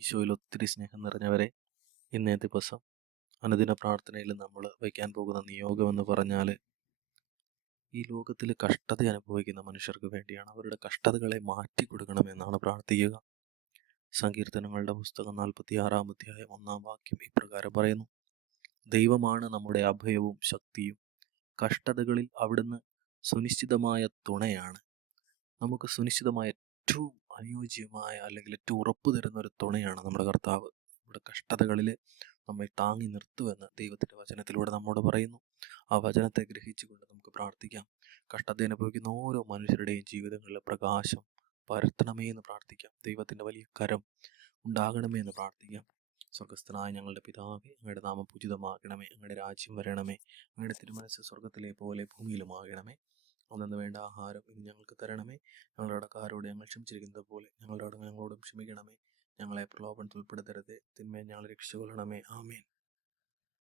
ഈശോയിൽ ഒത്തിരി സ്നേഹം നിറഞ്ഞവരെ ഇന്നേ ദിവസം അനുദിന പ്രാർത്ഥനയിൽ നമ്മൾ വയ്ക്കാൻ പോകുന്ന നിയോഗം എന്ന് പറഞ്ഞാൽ ഈ ലോകത്തിൽ കഷ്ടത അനുഭവിക്കുന്ന മനുഷ്യർക്ക് വേണ്ടിയാണ്. അവരുടെ കഷ്ടതകളെ മാറ്റി കൊടുക്കണമെന്നാണ് പ്രാർത്ഥിക്കുക. സങ്കീർത്തനങ്ങളുടെ പുസ്തകം നാൽപ്പത്തി ആറാം അധ്യായം ഒന്നാം വാക്യം ഇപ്രകാരം പറയുന്നു. ദൈവമാണ് നമ്മുടെ അഭയവും ശക്തിയും. കഷ്ടതകളിൽ അവിടുന്ന് സുനിശ്ചിതമായ തുണയാണ്. നമുക്ക് സുനിശ്ചിതമായ ഏറ്റവും അനുയോജ്യമായ അല്ലെങ്കിൽ ഏറ്റവും ഉറപ്പ് തരുന്ന ഒരു തുണയാണ് നമ്മുടെ കർത്താവ്. നമ്മുടെ കഷ്ടതകളിൽ നമ്മെ താങ്ങി നിർത്തുമെന്ന് ദൈവത്തിന്റെ വചനത്തിലൂടെ നമ്മോട് പറയുന്നു. ആ വചനത്തെ ഗ്രഹിച്ചുകൊണ്ട് നമുക്ക് പ്രാർത്ഥിക്കാം. കഷ്ടത അനുഭവിക്കുന്ന ഓരോ മനുഷ്യരുടെയും ജീവിതങ്ങളിൽ പ്രകാശം പരത്തണമേ എന്ന് പ്രാർത്ഥിക്കാം. ദൈവത്തിന്റെ വലിയ കരം ഉണ്ടാകണമേ എന്ന് പ്രാർത്ഥിക്കാം. സ്വർഗസ്ഥനായ ഞങ്ങളുടെ പിതാവേ അങ്ങയുടെ നാമം പൂജിതമാകണമേ. അങ്ങയുടെ രാജ്യം വരണമേ. അങ്ങയുടെ തിരുമനസ് സ്വർഗത്തിലെ പോലെ ഭൂമിയിലുമാകണമേ അന്നു വേണ്ട ആഹാരം ഇനി ഞങ്ങൾക്ക് തരണമേ. ഞങ്ങളുടെ അടക്കാരോട് ഞങ്ങൾ ക്ഷമിച്ചിരിക്കുന്നത് പോലെ ഞങ്ങളുടെ അടങ്ങ് ഞങ്ങളോടും ക്ഷമിക്കണമേ. ഞങ്ങളെ പ്രലോഭനത്തിൽ ഉൾപ്പെടുത്തരുത്. തിന്മയെ ഞങ്ങൾ രക്ഷിച്ചുകൊള്ളണമേ. ആമേൻ.